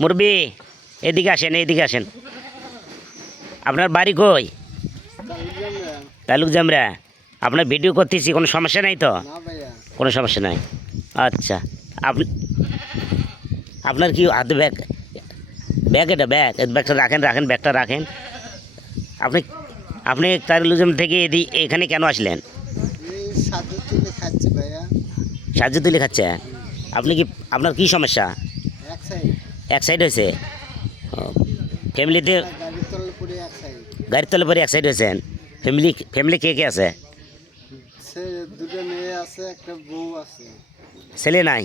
মুরবি এদিকে আসেন, এইদিকে আসেন। আপনার বাড়ি কই? তালুক জামরা। আপনার ভিডিও করতেছি, কোনো সমস্যা নাই তো? কোনো সমস্যা নাই। আচ্ছা, আপনি আপনার কি হাতে ব্যাগ? ব্যাগ, এটা ব্যাগ, ব্যাগটা রাখেন, রাখেন, ব্যাগটা রাখেন। আপনি আপনি তালুকজাম থেকে এখানে কেন আসলেন? সাহায্য তুলে খাচ্ছে। আপনি কি, আপনার কি সমস্যা? এক সাইড হয়েছে। ফ্যামিলিতে গাড়ির তলে পরে এক সাইড হয়েছেন। ফ্যামিলি কে কে আছে? দুটো মেয়ে আছে, একটা বউ আছে। ছেলে নাই?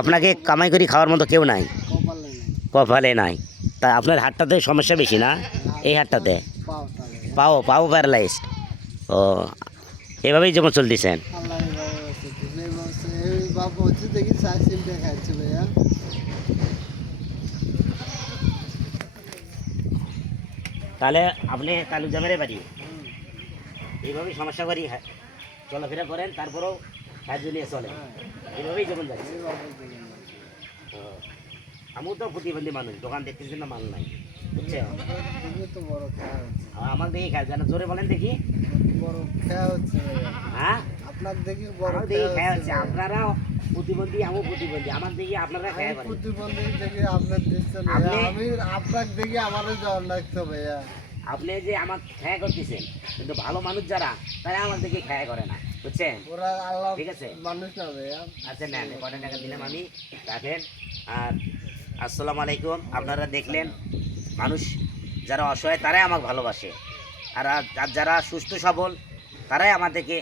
আপনাকে কামাই করে খাওয়ার মতো কেউ নাই? কপালে নেই। কপালে নাই। তা আপনার হাতটাতে সমস্যা বেশি না? এই হাতটাতে পাও প্যারালাইজড। ও, এভাবেই যেমন চলতেছেন। আল্লাহ বাবা হচ্ছে দেখি চার সিমটা খাচ্ছে ভাইয়া। তাহলে আপনি তালুকজামের বাড়ি এইভাবেই সমস্যা করি চলাফেরা করেন, তারপরেও সাহায্য নিয়ে চলে, এইভাবেই যেমন যাচ্ছে। আমিও তো প্রতিবন্ধী মানুষ, দোকান দেখতেছি না, মাল নাই, বুঝছে? আমার দেখি খায় যেন, জোরে বলেন দেখি। বড় খেয়া হচ্ছে হ্যাঁ, আপনার দেখি বড় দেখি খেয়া হচ্ছে। আপনারা প্রতিবন্ধী, আমিও প্রতিবন্ধী, আমার দেখি আপনারা খেয়া করেন। প্রতিবন্ধী দেখি আপনার দেখছেন, আমি আপনার দেখি আমারও জ্বর লাগতো ভাইয়া। আপনি যে আমার খেয়া করতেছেন, কিন্তু ভালো মানুষ যারা, তারা আমার দেখে খেয়া করে না, বুঝছেন? ওরা আল্লাহ ঠিক আছে, মানুষ না ভাইয়া। আচ্ছা নেন, কটা টাকা দিলাম আমি, রাখেন। আর আসসালামু আলাইকুম। আপনারা দেখলেন, মানুষ যারা অসহায় তারাই আমাকে ভালোবাসে, আর যারা সুস্থ সবল তারাই আমাদেরকে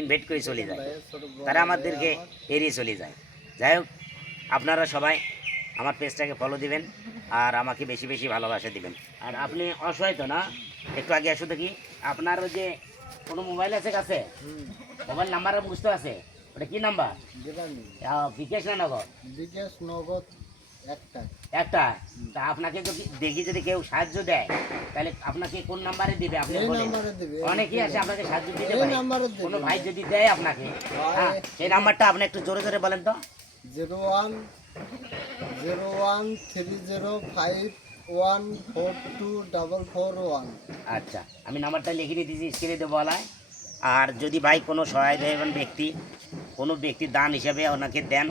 ইনভাইট করে চলে যায়, তারা আমাদেরকে এড়িয়ে চলে যায়। যাই হোক, আপনারা সবাই আমার পেজটাকে ফলো দিবেন আর আমাকে বেশি বেশি ভালোবাসা দিবেন। আর আপনি অসহায় তো না? একটু আগে আসো দেখি, আপনার ওই যে কোনো মোবাইল আছে কাছে? মোবাইল নাম্বার বুঝতে আছে? ওটা কি নাম্বার? বিকাশ না নগদ? বিকাশ নগদ একটা। তা আপনাকে যদি দেখি, যদি কেউ সাহায্য দেয়, তাহলে আপনাকে কোন নাম্বারে দিবে? আপনি বলেন। অনেকেই আছে আপনাকে সাহায্য দিতে পারে, কোনো ভাই যদি দেয় আপনাকে, হ্যাঁ, সেই নাম্বারটা আপনি একটু জোরে জোরে বলেন তো। 0101305421। আচ্ছা, আমি নাম্বারটা লিখে দিয়েছি, স্ক্রিনে দেবো বলায়। আর যদি ভাই কোনো সহায় দেবেন ব্যক্তি, কোনো ব্যক্তি দান হিসাবে ওনাকে দেন,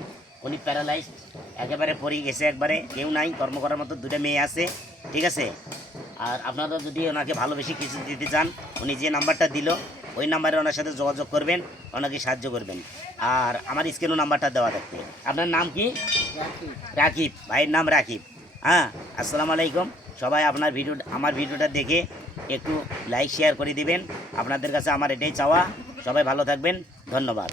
উনি প্যারালাইজড, একেবারে পড়ে গেছে, একবারে কেউ নাই, কর্ম করার মতো দুটো মেয়ে আছে, ঠিক আছে? আর আপনারা যদি ওনাকে ভালোবেসে কিছু দিতে চান, উনি যে নাম্বারটা দিল ওই নাম্বারে ওনার সাথে যোগাযোগ করবেন, ওনাকে সাহায্য করবেন। আর আমার স্ক্রিনও নাম্বারটা দেওয়া থাকবে। আপনার নাম কি? রাকিব, ভাইয়ের নাম রাকিব। হ্যাঁ, আসসালামু আলাইকুম। সবাই আপনার আমার ভিডিওটা দেখে একটু লাইক শেয়ার করে দিবেন। আপনাদের কাছে আমার এটাই চাওয়া। সবাই ভালো থাকবেন, ধন্যবাদ।